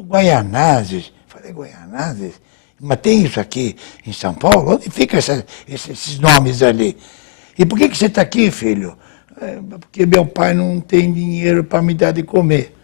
Guaianazes. Falei, Guaianazes? Mas tem isso aqui em São Paulo? Onde ficam esses nomes ali? E por que você está aqui, filho? Porque meu pai não tem dinheiro para me dar de comer.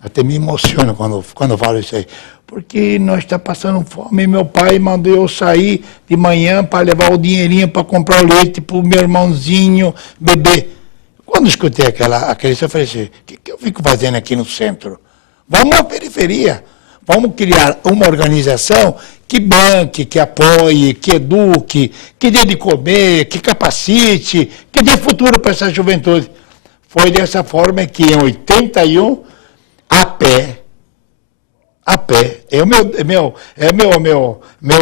Até me emociona quando eu falo isso aí. Porque nós estamos passando fome e meu pai mandou eu sair de manhã para levar o dinheirinho para comprar o leite para o meu irmãozinho beber. Quando eu escutei aquele isso, eu falei assim, o que eu fico fazendo aqui no centro? Vamos à periferia. Vamos criar uma organização que banque, que apoie, que eduque, que dê de comer, que capacite, que dê futuro para essa juventude. Foi dessa forma que em 81, a pé, é o meu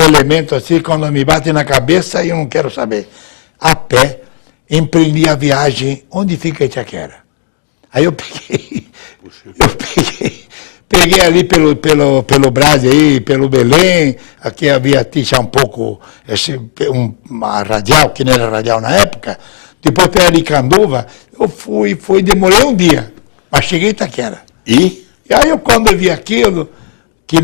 elemento assim, quando me bate na cabeça, eu não quero saber. A pé, empreendi a viagem, onde fica Itaquera? Aí eu peguei ali pelo Brasil, aí, pelo Belém, aqui havia já um pouco, uma radial, que não era radial na época, depois pela Aricanduva, eu demorei um dia, mas cheguei em Itaquera. E aí quando eu vi aquilo, que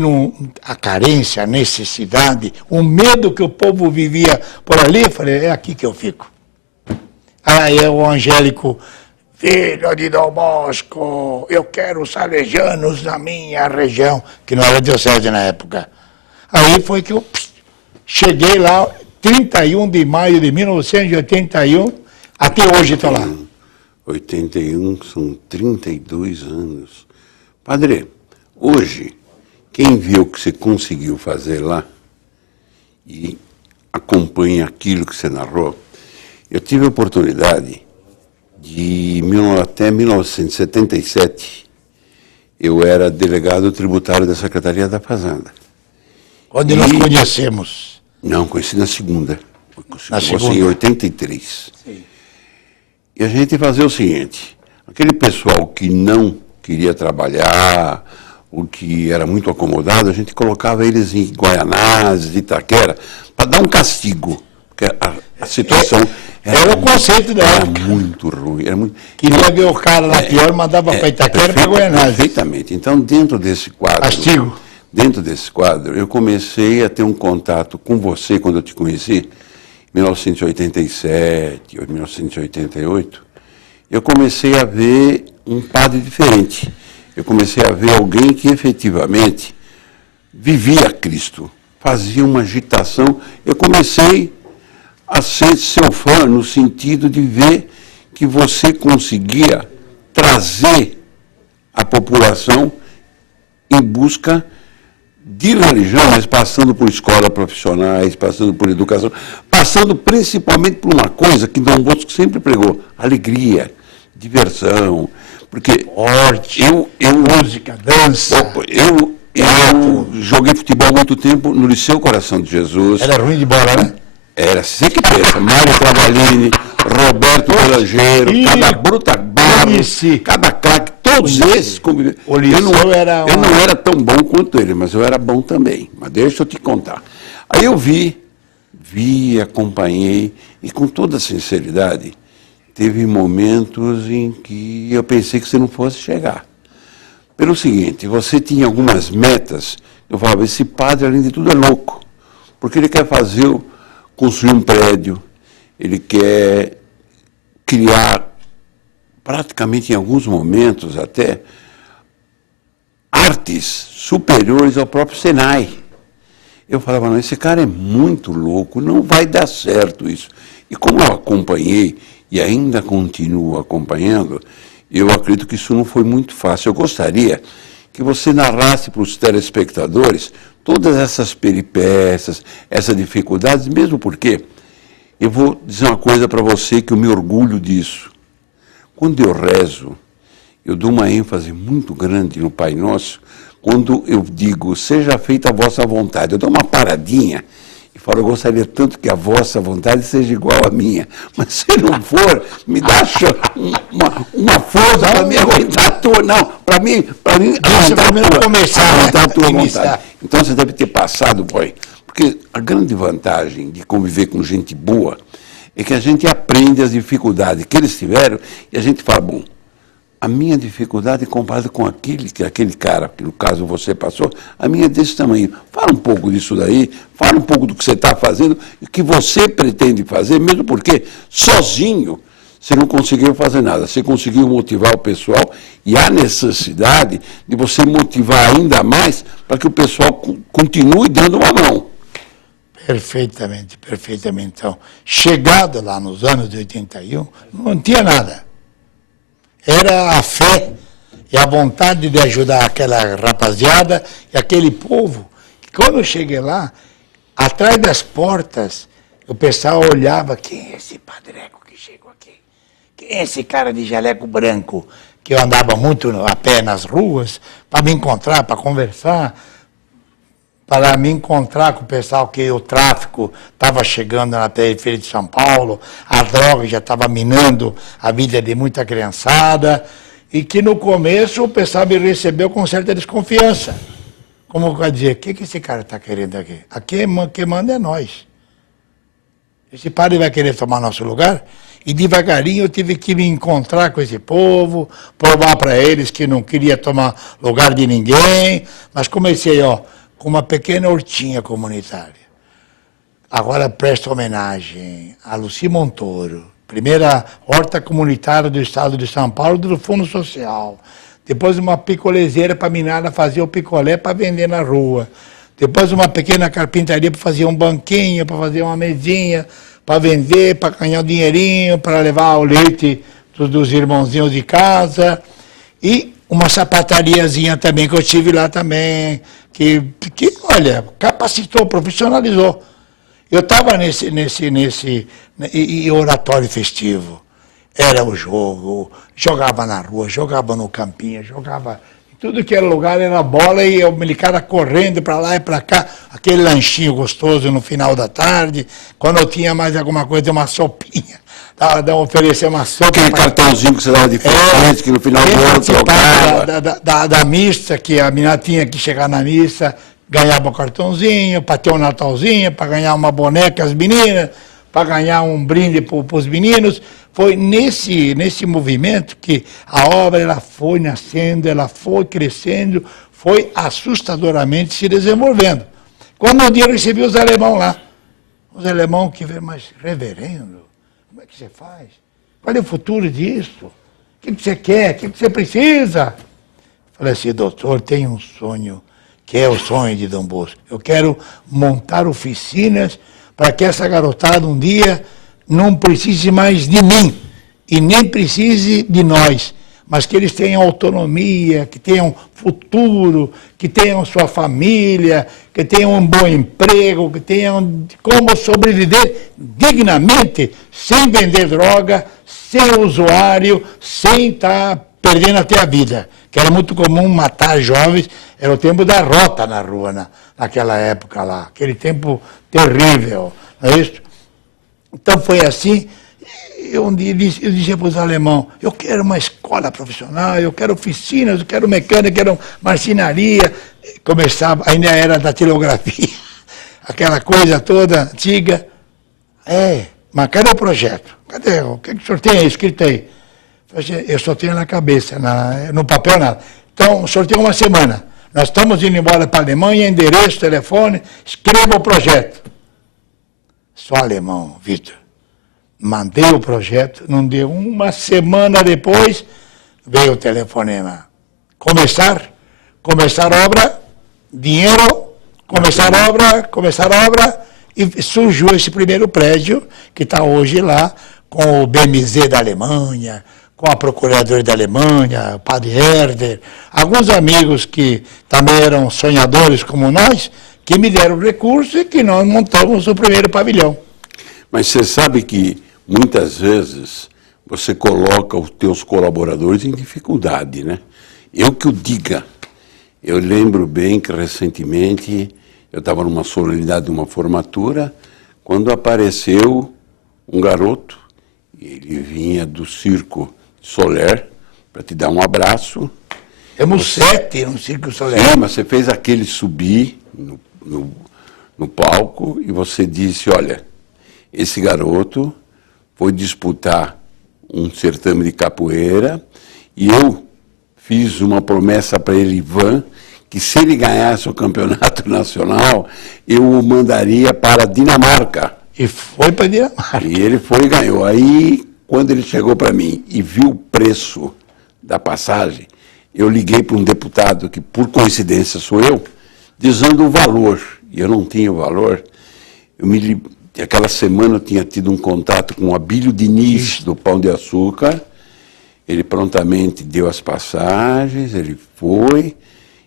a carência, a necessidade, o medo que o povo vivia por ali, eu falei, é aqui que eu fico. Aí o Angélico, filho de Dom Bosco, eu quero salesianos na minha região, que não era diocese na época. Aí foi que eu cheguei lá, 31 de maio de 1981, até hoje estou lá. 81, são 32 anos. Padre, hoje, quem viu o que você conseguiu fazer lá e acompanha aquilo que você narrou, eu tive a oportunidade até 1977, eu era delegado tributário da Secretaria da Fazenda. Onde nós conhecemos? Não, conheci na segunda. Na segunda? Em 83. Sim. E a gente fazia o seguinte, aquele pessoal que não queria trabalhar, o que era muito acomodado, a gente colocava eles em Guaianazes, Itaquera, para dar um castigo. Porque a situação era o conceito da época. Era muito ruim. Queria ver o cara lá pior, mandava para Itaquera e para Guaianazes. Perfeitamente. Então, dentro desse quadro... Castigo. Dentro desse quadro, eu comecei a ter um contato com você quando eu te conheci, em 1987, ou 1988. Eu comecei a ver um padre diferente. Eu comecei a ver alguém que efetivamente vivia Cristo, fazia uma agitação. Eu comecei a ser seu fã no sentido de ver que você conseguia trazer a população em busca de religião, mas passando por escolas profissionais, passando por educação, passando principalmente por uma coisa que Dom Bosco sempre pregou, alegria, diversão, porque música, dança. Eu joguei futebol há muito tempo no Liceu Coração de Jesus. Era ruim de bola, né? Era, você que pensa, Mário Travalini, Roberto Belangeiro, cada Bruta Barros, cada craque, todos esses conviveram. Eu não era tão bom quanto ele, mas eu era bom também. Mas deixa eu te contar. Aí eu vi, acompanhei, e com toda sinceridade, teve momentos em que eu pensei que você não fosse chegar. Pelo seguinte, você tinha algumas metas, eu falava, esse padre, além de tudo, é louco, porque ele quer construir um prédio, ele quer criar, praticamente em alguns momentos até, artes superiores ao próprio Senai. Eu falava, não, esse cara é muito louco, não vai dar certo isso. E como eu acompanhei, e ainda continuo acompanhando, eu acredito que isso não foi muito fácil. Eu gostaria que você narrasse para os telespectadores todas essas peripécias, essas dificuldades, mesmo porque eu vou dizer uma coisa para você que eu me orgulho disso. Quando eu rezo, eu dou uma ênfase muito grande no Pai Nosso, quando eu digo, seja feita a vossa vontade. Eu dou uma paradinha e falo, eu gostaria tanto que a vossa vontade seja igual à minha. Mas se não for, me dá uma força para me aguentar a tua. Não, para mim aguentar a tua vontade. Então você deve ter passado, boy. Porque a grande vantagem de conviver com gente boa é que a gente aprende as dificuldades que eles tiveram e a gente fala, bom, a minha dificuldade comparada com aquele cara, que no caso você passou, a minha é desse tamanho. Fala um pouco disso daí, fala um pouco do que você está fazendo, o que você pretende fazer, mesmo porque sozinho você não conseguiu fazer nada. Você conseguiu motivar o pessoal e há necessidade de você motivar ainda mais para que o pessoal continue dando uma mão. Perfeitamente, perfeitamente. Então, chegado lá nos anos de 81, não tinha nada. Era a fé e a vontade de ajudar aquela rapaziada e aquele povo. Quando eu cheguei lá, atrás das portas, o pessoal olhava, quem é esse padreco que chegou aqui? Quem é esse cara de jaleco branco? Que eu andava muito a pé nas ruas para me encontrar, para conversar, para me encontrar com o pessoal que o tráfico estava chegando na periferia de São Paulo, a droga já estava minando a vida de muita criançada, e que no começo o pessoal me recebeu com certa desconfiança. Como vai dizer, o que esse cara está querendo aqui? Aqui quem manda é nós. Esse padre vai querer tomar nosso lugar? E devagarinho eu tive que me encontrar com esse povo, provar para eles que não queria tomar lugar de ninguém, mas comecei, com uma pequena hortinha comunitária. Agora presto homenagem a Luci Montoro, primeira horta comunitária do estado de São Paulo, do Fundo Social. Depois uma picolezeira para a minada fazer o picolé para vender na rua. Depois uma pequena carpintaria para fazer um banquinho, para fazer uma mesinha, para vender, para ganhar um dinheirinho, para levar o leite dos irmãozinhos de casa. E uma sapatariazinha também, que eu tive lá também, que olha, capacitou, profissionalizou. Eu estava nesse oratório festivo. Era o jogo, jogava na rua, jogava no campinho, jogava em tudo que era lugar, era bola, e eu me cara correndo para lá e para cá, aquele lanchinho gostoso no final da tarde, quando eu tinha mais alguma coisa, uma sopinha. Oferecer uma sopa. Aquele cartãozinho que você dava de frente, que no final do ano trocava. Da missa, que a menina tinha que chegar na missa, ganhava um cartãozinho, para ter um Natalzinho, para ganhar uma boneca às meninas, para ganhar um brinde para os meninos. Foi nesse movimento que a obra ela foi nascendo, ela foi crescendo, foi assustadoramente se desenvolvendo. Quando um dia eu recebi os alemãos lá, os alemãos que veio, mas reverendo, como é que você faz? Qual é o futuro disso? O que você quer? O que você precisa? Falei assim, doutor, tem um sonho, que é o sonho de Dom Bosco. Eu quero montar oficinas para que essa garotada um dia não precise mais de mim e nem precise de nós, mas que eles tenham autonomia, que tenham futuro, que tenham sua família, que tenham um bom emprego, que tenham como sobreviver dignamente, sem vender droga, sem usuário, sem estar perdendo até a vida. Que era muito comum matar jovens, era o tempo da rota na rua, naquela época lá, aquele tempo terrível, não é isso? Então foi assim. Eu dizia para os alemãos, eu quero uma escola profissional, eu quero oficinas, eu quero mecânica, eu quero marcenaria. Começava, ainda era datilografia, aquela coisa toda antiga. Mas cadê o projeto? Cadê? O que o senhor tem escrito aí? Eu só tenho na cabeça, no papel nada. Então, o senhor tem uma semana. Nós estamos indo embora para a Alemanha, endereço, telefone, escreva o projeto. Só alemão, Vitor. Mandei o projeto, não deu uma semana depois, veio o telefonema. Começar a obra, dinheiro, começar a obra, e surgiu esse primeiro prédio, que está hoje lá, com o BMZ da Alemanha, com a Procuradoria da Alemanha, o padre Herder, alguns amigos que também eram sonhadores como nós, que me deram recursos e que nós montamos o primeiro pavilhão. Mas você sabe que muitas vezes você coloca os teus colaboradores em dificuldade, né? Eu que o diga. Eu lembro bem que recentemente eu estava numa solenidade de uma formatura, quando apareceu um garoto, ele vinha do Circo Soler para te dar um abraço. Temos 7 no Circo Soler. Sim, mas você fez aquele subir no palco e você disse, olha, esse garoto foi disputar um certame de capoeira E eu fiz uma promessa para ele, Ivan, que se ele ganhasse o campeonato nacional, eu o mandaria para a Dinamarca. E foi para Dinamarca. E ele foi e ganhou. Aí, quando ele chegou para mim e viu o preço da passagem, eu liguei para um deputado, que por coincidência sou eu, dizendo o valor. E eu não tinha o valor. Aquela semana eu tinha tido um contato com o Abílio Diniz, do Pão de Açúcar. Ele prontamente deu as passagens, ele foi,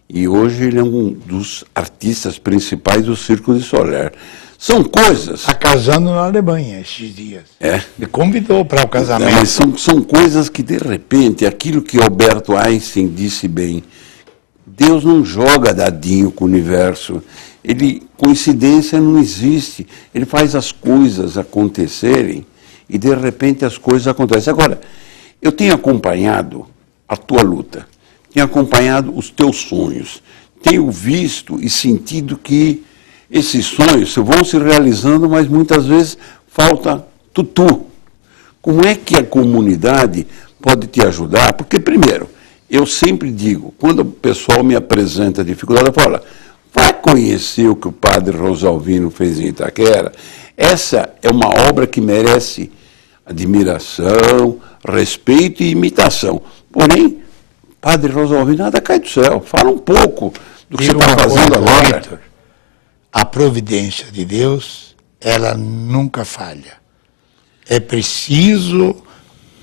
e hoje ele é um dos artistas principais do Circo de Soler. São coisas... Está casando na Alemanha esses dias. É. Me convidou para o casamento. Mas são coisas que, de repente, aquilo que Albert Einstein disse bem, Deus não joga dadinho com o universo. Coincidência não existe. Ele faz as coisas acontecerem e, de repente, as coisas acontecem. Agora, eu tenho acompanhado a tua luta, tenho acompanhado os teus sonhos, tenho visto e sentido que esses sonhos vão se realizando, mas muitas vezes falta tutu. Como é que a comunidade pode te ajudar? Porque, primeiro, eu sempre digo, quando o pessoal me apresenta a dificuldade, eu falo, vai conhecer o que o padre Rosalvino fez em Itaquera. Essa é uma obra que merece admiração, respeito e imitação. Porém, padre Rosalvino, nada cai do céu. Fala um pouco do que você está fazendo agora. Victor, a providência de Deus, ela nunca falha. É preciso,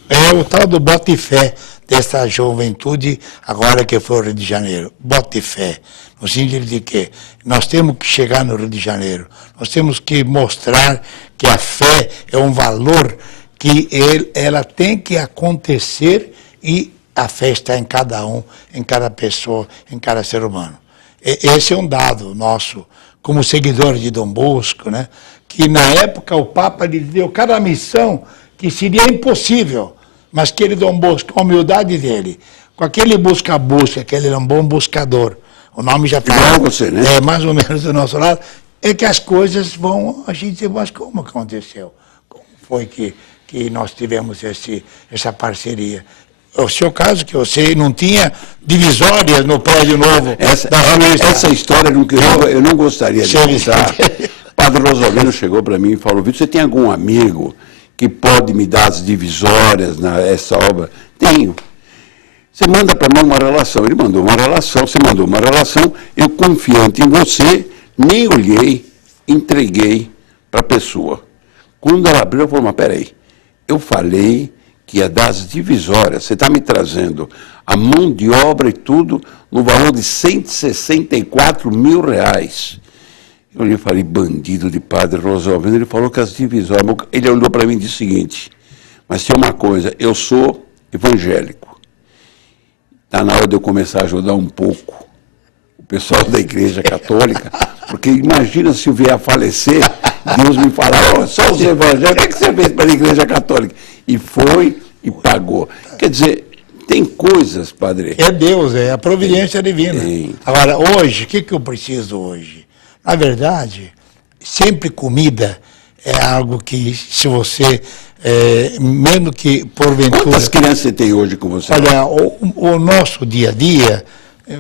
é o tal do bote fé dessa juventude agora que foi ao Rio de Janeiro. Bote fé, no sentido de que nós temos que chegar no Rio de Janeiro, nós temos que mostrar que a fé é um valor que ela tem que acontecer e a fé está em cada um, em cada pessoa, em cada ser humano. Esse é um dado nosso, como seguidor de Dom Bosco, né? Que na época o Papa lhe deu cada missão que seria impossível, mas que ele, Dom Bosco, com a humildade dele, com aquele busca-busca, que ele era um bom buscador, o nome já fala, igual você, né? É mais ou menos do nosso lado, é que as coisas vão, a gente diz, mas como aconteceu? Como foi que nós tivemos essa parceria? O seu caso, que você não tinha divisórias no prédio novo essa história eu não gostaria de contar. O padre Rosalvino chegou para mim e falou, Vitor, você tem algum amigo que pode me dar as divisórias nessa obra? Tenho. Você manda para mim uma relação. Ele mandou uma relação, você mandou uma relação, eu confiante em você, nem olhei, entreguei para a pessoa. Quando ela abriu, eu falei, mas peraí, eu falei que ia dar as divisórias, você está me trazendo a mão de obra e tudo no valor de R$164 mil. Eu olhei e falei, bandido de padre Rosalvino, ele falou que as divisórias... Ele olhou para mim e disse o seguinte, mas tem uma coisa, eu sou evangélico. Está na hora de eu começar a ajudar um pouco o pessoal da Igreja Católica, porque imagina se eu vier a falecer, Deus me falar, oh, só os evangélicos, o que você fez para a Igreja Católica? E foi e pagou. Quer dizer, tem coisas, padre... É Deus, é a providência divina. Tem. Agora, hoje, o que eu preciso hoje? Na verdade, sempre comida é algo que, se você, mesmo que porventura... Quantas crianças você tem hoje com você? Olha, o nosso dia a dia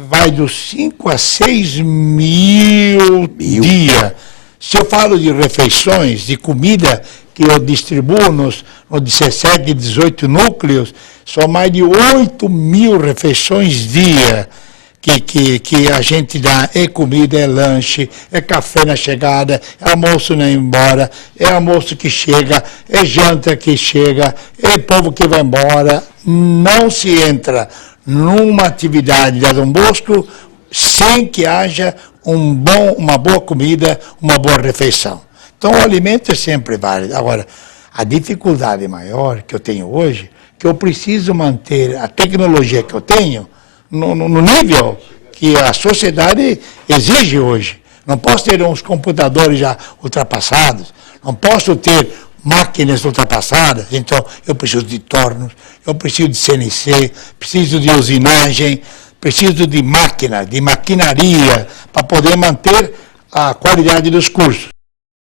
vai dos 5 a 6 mil dia. Se eu falo de refeições, de comida que eu distribuo nos 17, 18 núcleos, são mais de 8 mil refeições dia que a gente dá. É comida, é lanche, é café na chegada, é almoço na embora, é almoço que chega, é janta que chega, é povo que vai embora. Não se entra numa atividade da Dom Bosco sem que haja uma boa comida, uma boa refeição. Então, o alimento é sempre válido. Agora, a dificuldade maior que eu tenho hoje, que eu preciso manter a tecnologia que eu tenho no nível que a sociedade exige hoje. Não posso ter uns computadores já ultrapassados, não posso ter máquinas ultrapassadas, então eu preciso de tornos, eu preciso de CNC, preciso de usinagem, preciso de máquina, de maquinaria, para poder manter a qualidade dos cursos.